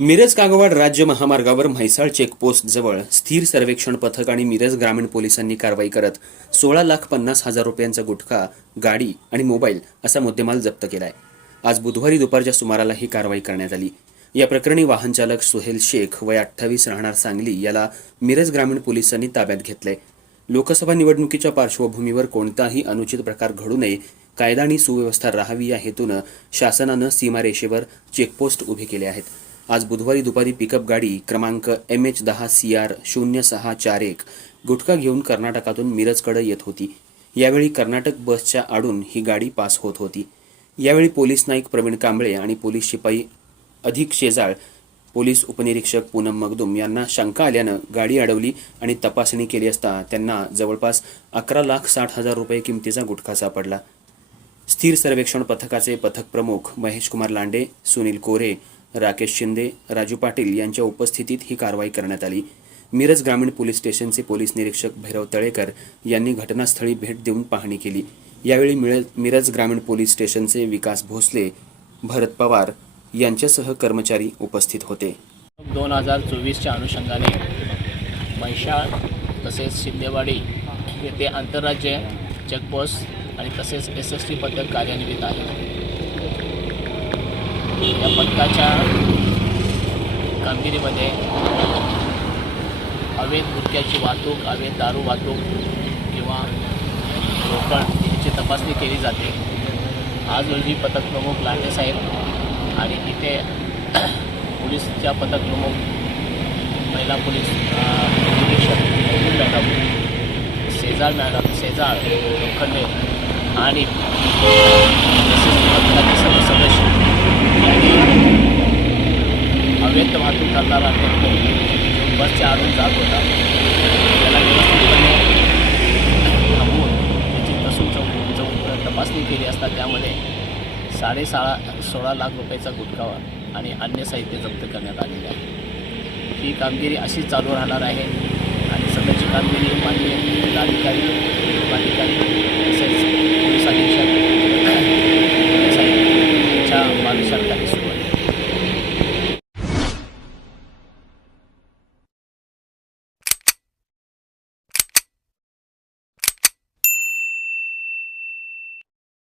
मिरज कागवाड राज्य महामार्गावर म्हैसाळ चेकपोस्ट जवळ स्थिर सर्वेक्षण पथक आणि मिरज ग्रामीण पोलिसांनी कारवाई करत 16,50,000 रुपयांचा गुटखा, गाडी आणि मोबाईल असा मुद्देमाल जप्त केलाय. आज बुधवारी दुपारच्या सुमाराला ही कारवाई करण्यात आली. या प्रकरणी वाहन चालक सुहेल शेख वय 28 राहणार सांगली याला मिरज ग्रामीण पोलिसांनी ताब्यात घेतलंय. लोकसभा निवडणुकीच्या पार्श्वभूमीवर कोणताही अनुचित प्रकार घडू नये, कायदा आणि सुव्यवस्था राहावी या हेतूनं शासनानं सीमारेषेवर चेकपोस्ट उभे केले आहेत. आज बुधवारी दुपारी पिकअप गाडी क्रमांक MH10CR0641 गुटखा घेऊन कर्नाटकातून मिरजकडे येत होती. यावेळी कर्नाटक बसच्या आडून ही गाडी पास होत होती. यावेळी पोलीस नाईक प्रवीण कांबळे आणि पोलीस शिपाई अधिक शेजाळ, पोलीस उपनिरीक्षक पूनम मगदूम यांना शंका आल्यानं गाडी अडवली आणि तपासणी केली असता त्यांना जवळपास 11,60,000 रुपये किमतीचा गुटखा सापडला. स्थिर सर्वेक्षण पथकाचे पथक प्रमुख महेश कुमार लांडे, सुनील कोरे, राकेश शिंदे, राजू पाटील यांच्या उपस्थितीत ही कारवाई करण्यात आली. मिरज ग्रामीण पोलीस स्टेशनचे पोलीस निरीक्षक भैरव तळेकर यांनी घटनास्थळी भेट देऊन पाहणी केली. यावेळी मिरज ग्रामीण पोलीस स्टेशनचे विकास भोसले, भरत पवार यांच्यासह कर्मचारी उपस्थित होते. 2024च्या अनुषंगाने म्हैसाळ तसेच शिंदेवाडी येथे आंतरराज्य चेकपोस्ट आणि तसेच SST पथक कार्यान्वित आहे. या पथकाच्या कामगिरीमध्ये अवैध गुटख्याची वाहतूक, अवैध दारू वाहतूक किंवा रोकड याची तपासणी केली जाते. आज रोजी पथक प्रमुख लांडे साहेब आणि इथे पोलीसच्या पथक प्रमुख महिला पोलीस निरीक्षक मॅडम, शेजाळ लोखंडे आणि पथकाचे सर्व सदस्य अवैध वाहतूक करणारा टेम्पो बसच्या आडून जात होता त्याला व्यवस्थितपणे थांबवून त्याची कसून तपासणी केली असता त्यामध्ये 16.5 लाख रुपयाचा गुटखा आणि अन्य साहित्य जप्त करण्यात आलेले आहे. ही कामगिरी अशीच चालू राहणार आहे आणि सध्याची कामगिरी माननीय जिल्हाधिकारी, उपअधिकारी तसेच पोलीस अधीक्षक यांच्या मार्गदर्शनाखाली